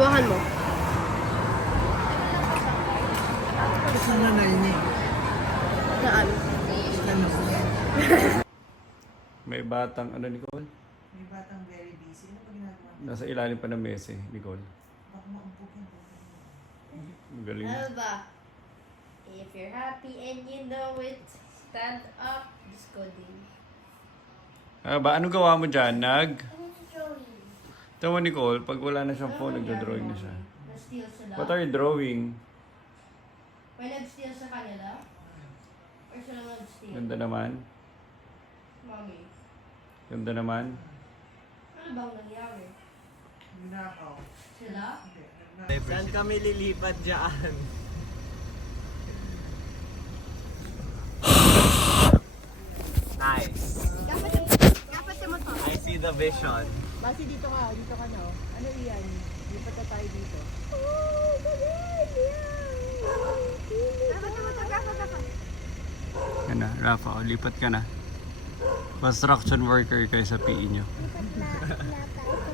Hawakan mo. Gusto na narinig. Naan? Ano? May batang, ano Nicole? May batang very busy. Ano ba ginagawa? Nasa ilalim pa ng mesa Nicole. Baka maumpog yan. Magaling. Alba, if you're happy and you know it, stand up. Just go din. Ba, ano gawa mo dyan? Tawa Nicole, pag wala na siyang phone, nagdo-drawing na siya. Na-steal sila? What are you drawing? May nag-steal sa kanila? Or sila nag-steal? Ganda naman. Mami, Ganda naman. ano bang nangyari? Ninakaw. Sila? Saan kami lilipat dyan? Nice. Dapat mo to. I see the vision. Basi dito ka no? Ano iyan? Lipat na tayo dito. Yan na, Rafa, lipat ka na. Construction worker kayo sa PE nyo.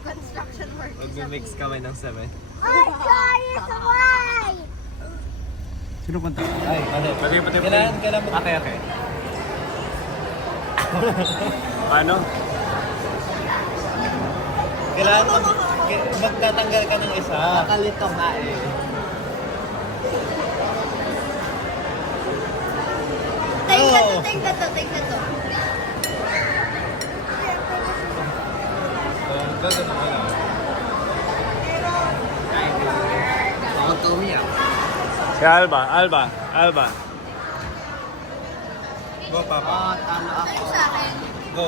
Construction work. Mag-mix kami ng 7. Sino kanta? Ay, ano? Pati. Kailangan mo. Okay. Ano? Kailangan magtatanggal ka ng isa. Nakalito nga eh. Take na to. Gagano ka lang. Ako tumiyak. Si Alba. Go, Papa. Tama ako. Sa akin. Go.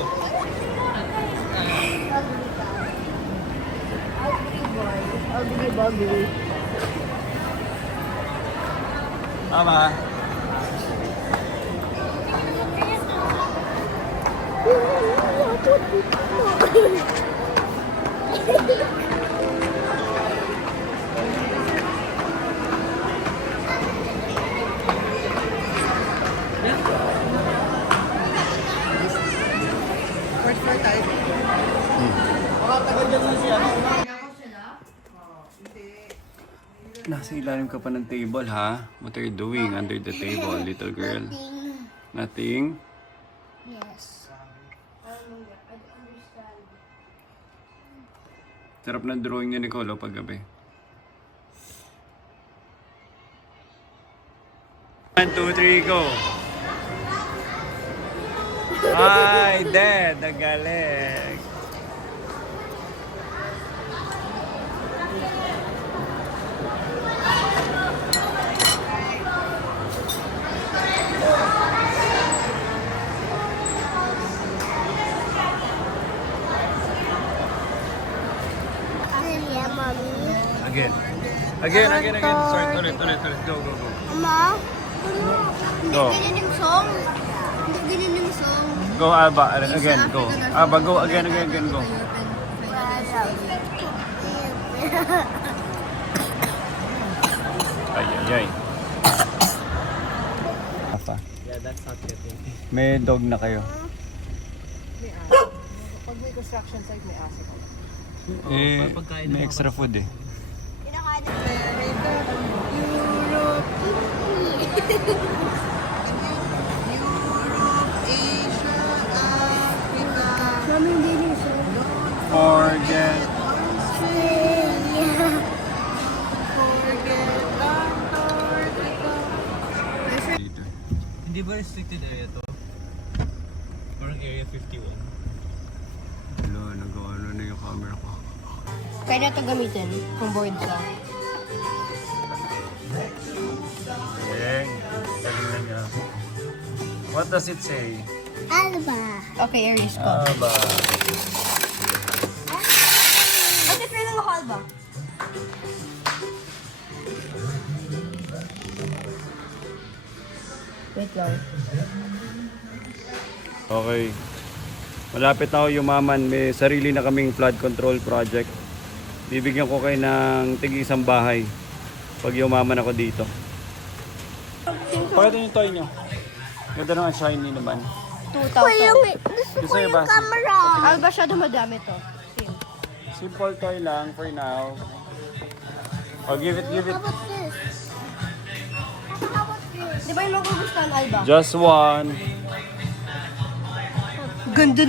Tama. First floor tayo. Makatagal dyan sa siya. Ako sila? Hindi. Nasa ilalim ka pa ng table, ha? What are you doing under the table, little girl? Nothing? Yes. I don't understand. Sarap ng drawing ni Nicolo paggabi. 1, 2, 3, go! Ay, dead! Ang galing! Again. Sorry, ulit. Go. Mama? Go. Hindi ganyan yung song. Go, Alba. Again, go. Alba, go. Again, go. Ay. Apa? Yeah, that's not getting. May dog na kayo. May aso. Pag may construction site, may aso ka. May extra food eh. Asia, Africa. Mami, hindi yung song. Forget. Forget Antarctica. Dito. Hindi ba restricted area to? Parang area 51. Hello, nag-ano na yung camera ko. Kaya na ito gamitin kung board ka. Galing na niya. What does it say? Alba. Okay, Aries ko. Alba. Ate, friend ako, Alba. Wait lang. Okay. Malapit na ako yumaman. May sarili na kaming flood control project. Bibigyan ko kayo ng tig-isang bahay pag yumaman ako dito. Pakita yung toy nyo. Ganda naman, shiny naman. 2,000. Gusto nyo ba? Alba siya dumadami to. Same. Simple toy lang for now. Oh, give it. How about this? How about this? Di ba yung magugustuhan, Alba? Just one. Ganda